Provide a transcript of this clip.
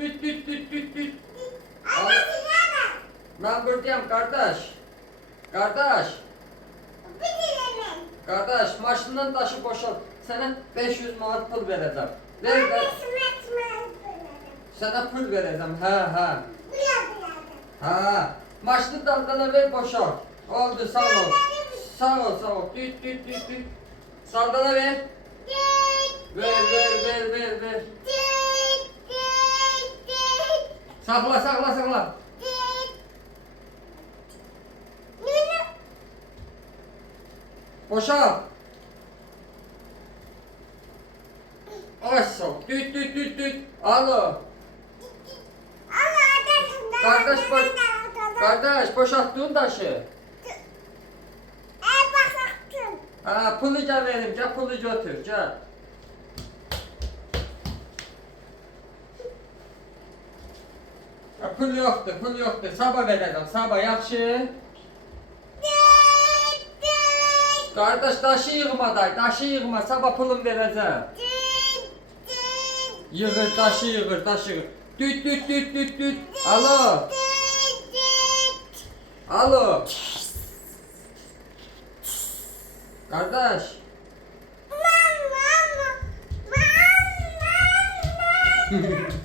Düt düt düt düt düt. Anlasın ama. Ben buradayım kardeş. Kardeş. Bitiremem. Kardeş maşından taşı boşalt. Sana 500 manat pul vereceğim. Ver Ben ver. de smetmez bulurum. Sana pul vereceğim. Ha. Buladım. Ha. Maşını daldana ver boşalt. Oldu sağ ol. Sağ ol. Düt düt düt düt. Saldana ver. Ver. Sakla. Boşalt. Aşağı. Düt. Alo. Kardeş boşalttığın taşı. Ha pulu gel verim. Gel pulu götür. Gel. Ha, pul yoktur. Sabah vereceğim. Sabah yaxşı. Kardeş taşı yığma. Sabah pulum vereceğim. Yığır taşı. Düt. Alo. Kardeş. Mama.